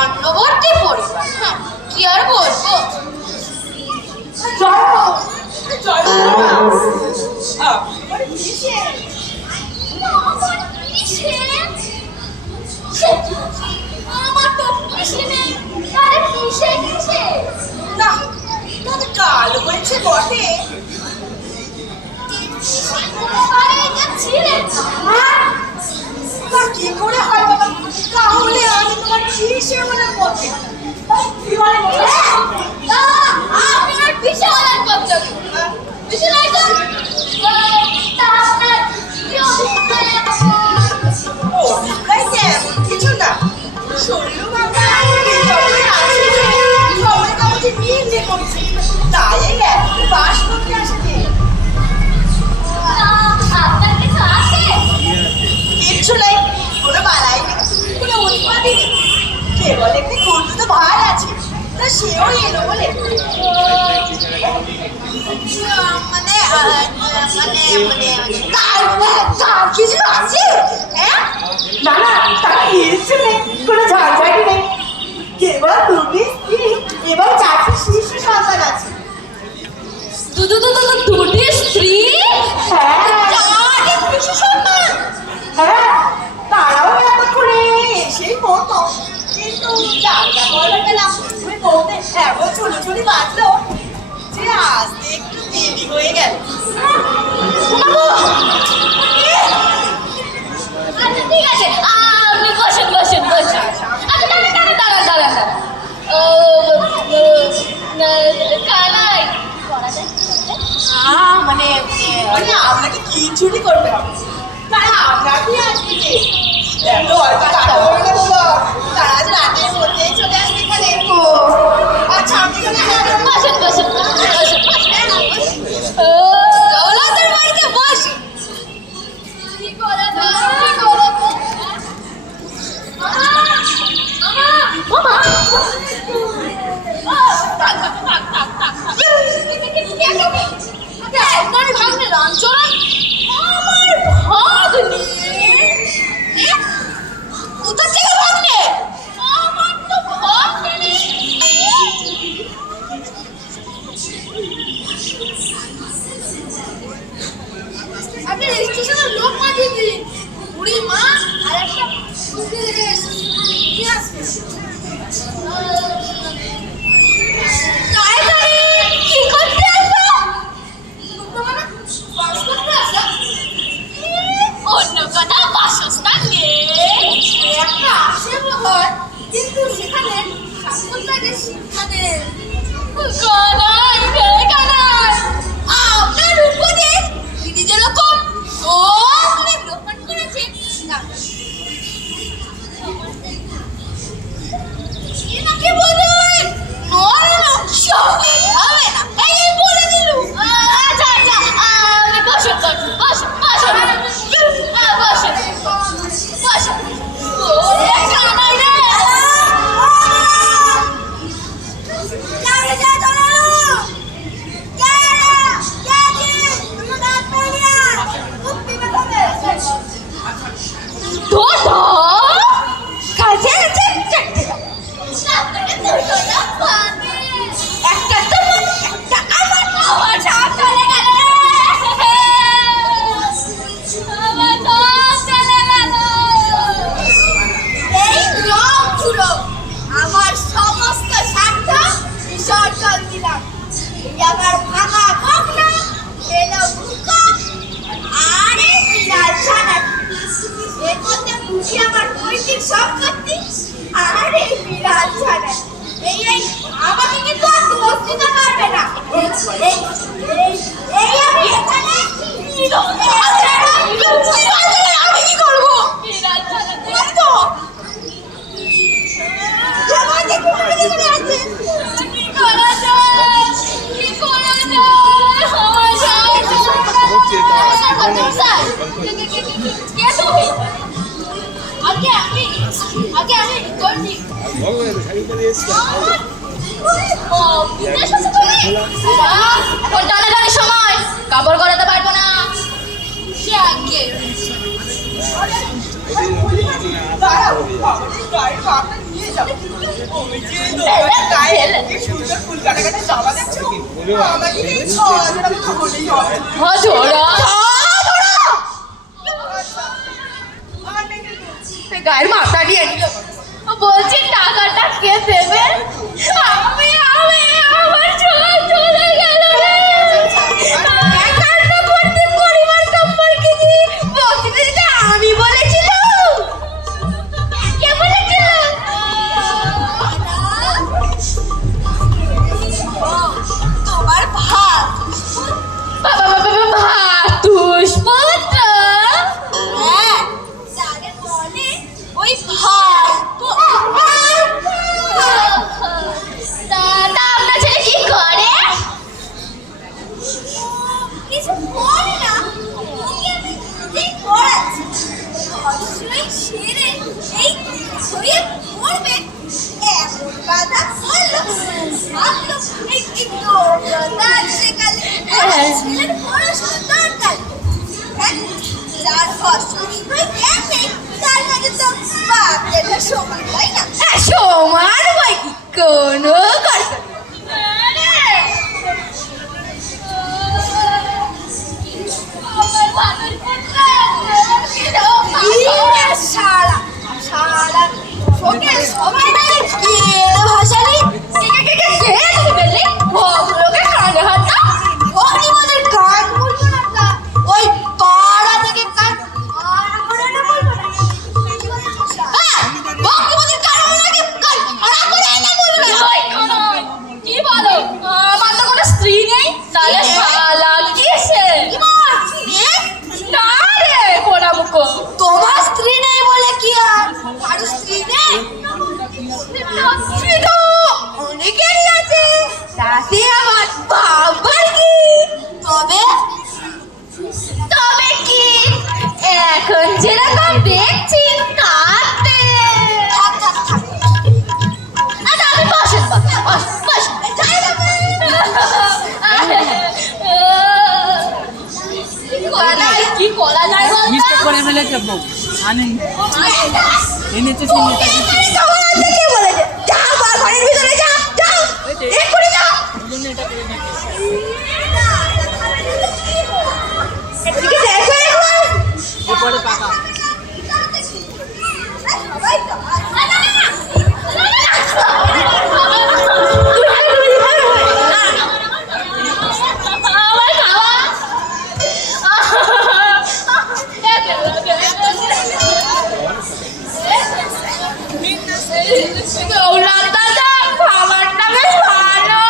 অন্নবর্তী পরিবার। হ্যাঁ, কি আর বলবো। আমার তো পিসে নেই। আরে পিসে কিসে না, তবে কাল হয়েছে বটে। কি করে হয় বাবা? তাহলে আমি তোমার পিসে মনে করছি। আপনার পিসে হলেন কবজন। পিসে নাই তো আপনার কিছু না, শরীর করছি, তাই বাস করতে আসছে। আপনার কিছু আছে? কিচ্ছু নেই, কোনো বালাই নেই, কোনো উৎপাদই নেই। কেবল একটি খুঁড়তো ভাই আছে, তা সেও এলো বলে। মানে কিছু আছে? হ্যাঁ, না না, তার কিচ্ছু নেই, কোনো ঝড়ঝাটি নেই। কেবল দুটি স্ত্রী এবং চারটি শিশু সন্তান আছে। দুটি স্ত্রী? হ্যাঁ, শিশু সন্তান। হ্যাঁ, তারাও এতক্ষণে এসেই পড়তো, কিন্তু জায়গা বলে গেলাম তুমি বলতে এমন ছোটাছুটি বাঁচলো যে আসতে একটু দেরি হয়ে গেল। আচ্ছা ঠিক আছে, আপনি বসেন বসেন বসেন। আচ্ছা দাঁড়ান। কালাই মানে আপনাকে কি চুরি করতে হবে? তারা আপনাকেই আসবে যে এত অল্প টাকা হবে না বলো, তারা আজ রাতের মধ্যেই চলে আসবে এখানে। আচ্ছা, আপনি বসেন। দৌলতের বাড়িতে বসে কি করা আপনি রেজিস্ট্রেশনের লোক পাঠিয়ে দিন। বুড়ি মা আর একটা কুকুর নিয়ে আসবে। কি করতে আসো? অন্য কথা বাসস্থান নেই, একটা আসে হয়, কিন্তু সেখানে স্বাস্থ্যটাকে শিক্ষা দেন। আপনার উপদেশ তিনি যেরকম গ্রহণ করেছেন এনাকে বলুন হবে না, এই বলে দিল। আচ্ছা আপনি বসেন। আমার সমস্ত স্বার্থ বিসর্জন দিলাম। আমার ভাঙা বকনা এলো বুকা আরে বিড়াল ছানা, এর মধ্যে বুঝি আমার পৈতৃক সম্পত্তি আরে বিড়াল ছানা। এই আমাকে কিন্তু আর দোষ দিতে পারবে না। এই আমি এখানে আমি কি করবো? বিড়াল ছানা তো সময় কাপড় করাতে পারবো না। সে আগে দাঁড়াও, গাড়ির বাপটা নিয়ে যাও। ওই যে দোকানের গায়ে কি সুন্দর ফুল কাটা কাটা জামা দেখছো? আমাকে এই ছড়াটা তো হলেই হবে। হ্যাঁ ঝোড়া গায়ের মাথা দিয়ে নিল। বলছি টাকাটা কে দেবে? আমি আমার চলে গেল রে। কান্না করতে পরিবার সম্পর্কে বলতে দিতে আমি বলেছিলাম। কে বলেছিল? তোমার ভাত। ভাতুষপুত্র। হ্যাঁ, যারে বলে ওই ভাত। তা আপনার ছেলে কি করে? কিছু করে না, ওকে আমি নিজেই পড়াচ্ছি। অবশ্যই সেরে এই হয়ে পড়বে এমন বাধা করলো। ভাবলো একটি দৌড়ান শেখালে আমার ছেলের পড়াশোনা দরকার। হ্যাঁ, যার অসুবিধা জ্ঞান নেই তার কাছে তো বাপ যেটা সমান, তাই না? সমান হয় কি কোনো কথা? শালা শালা ওকে সবাই মিলে কেড়ে ভাসালি। গরিবদের কান বলবো না, তা ওই পাড়া থেকে কান ভাড়া করে না বলবো না। বঙ্গবন্ধুর কান ওনাকে কান ভাড়া করে না বলবো না। কি বলো? আমার তো কোনো স্ত্রী নেই, তাহলে শালা কিসে? না রে পোড়া মুখো। তোমার স্ত্রী নেই বলে কি আর কারো স্ত্রী নেই? স্ত্রী তো অনেকেরই আছে, তাতে আমার বাবার কি? তবে তবে কি এখন যেরকম দেখছি তাতে থাক থাক থাক। আচ্ছা আমি বসেন বস কি করা যায় বলতো? মিস্টেক করে ফেলেছে বউ আনেন এনেছে সে নেতাকে কে বলেছে? যা বাবার ঘরের ভিতরে যা, যাও এক্ষুনি যাও। এটা করে নাকি এদিকে দেখো একবার। এরপরে পাকা সবাই তো আমার খাওয়া গৌরাম দাদা খাবারটা বেশ ভালো।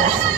বস